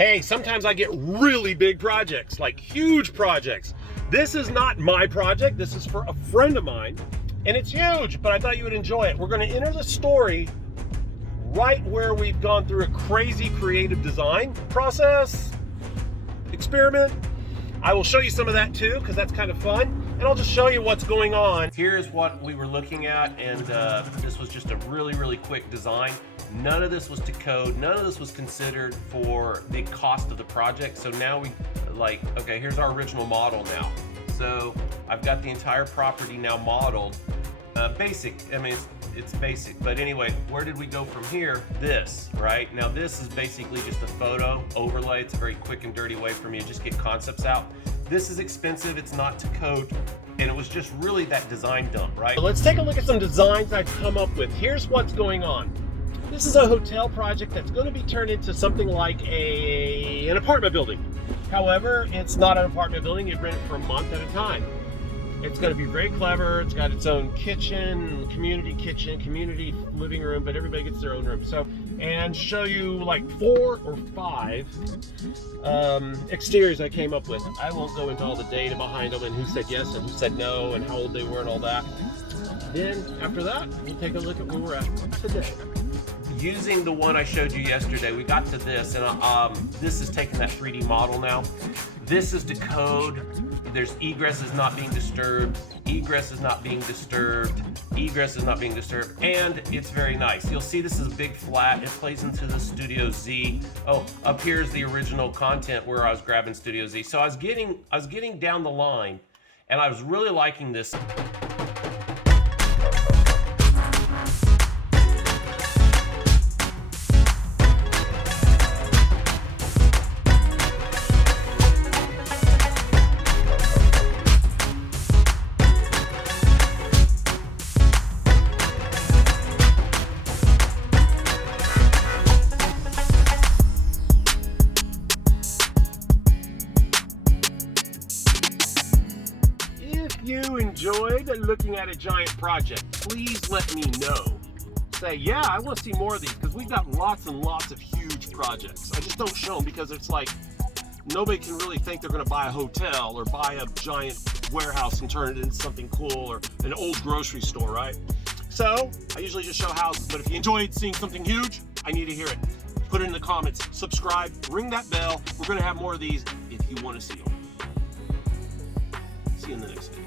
Hey, sometimes I get really big projects, like huge projects. This is not my project, this is for a friend of mine, and it's huge, but I thought you would enjoy it. We're gonna enter the story right where we've gone through a crazy creative design process, experiment. I will show you some of that too, because that's kind of fun, and I'll just show you what's going on. Here's what we were looking at, and this was just a really quick design. None of this was to code, none of this was considered for the cost of the project. So now we, okay, here's our original model now. So I've got the entire property now modeled. Basic, I mean, it's basic, but anyway, where did we go from here? This, right? Now this is basically just a photo overlay. It's a very quick and dirty way for me to just get concepts out. This is expensive, it's not to code, and it was just really that design dump, right? So let's take a look at some designs I've come up with. Here's what's going on. This is a hotel project that's going to be turned into something like an apartment building. However, it's not an apartment building. You rent it for a month at a time. It's going to be very clever. It's got its own kitchen, community living room, but everybody gets their own room. So, and show you like 4 or 5 exteriors I came up with. I won't go into all the data behind them and who said yes and who said no and how old they were and all that. Then after that, we'll take a look at where we're at today. Using the one I showed you yesterday, we got to this, and this is taking that 3D model now. This is the code. There's egress is not being disturbed, egress is not being disturbed, egress is not being disturbed, and it's very nice. You'll see this is a big flat. It plays into the Studio Z. Oh, up here is the original content where I was grabbing Studio Z. So I was getting down the line, and I was really liking this. You enjoyed looking at a giant project, please let me know. Say, yeah, I want to see more of these, because we've got lots and lots of huge projects. I just don't show them because it's like nobody can really think they're going to buy a hotel or buy a giant warehouse and turn it into something cool, or an old grocery store, right? So I usually just show houses, but if you enjoyed seeing something huge, I need to hear it. Put it in the comments, subscribe, ring that bell. We're going to have more of these if you want to see them. See you in the next video.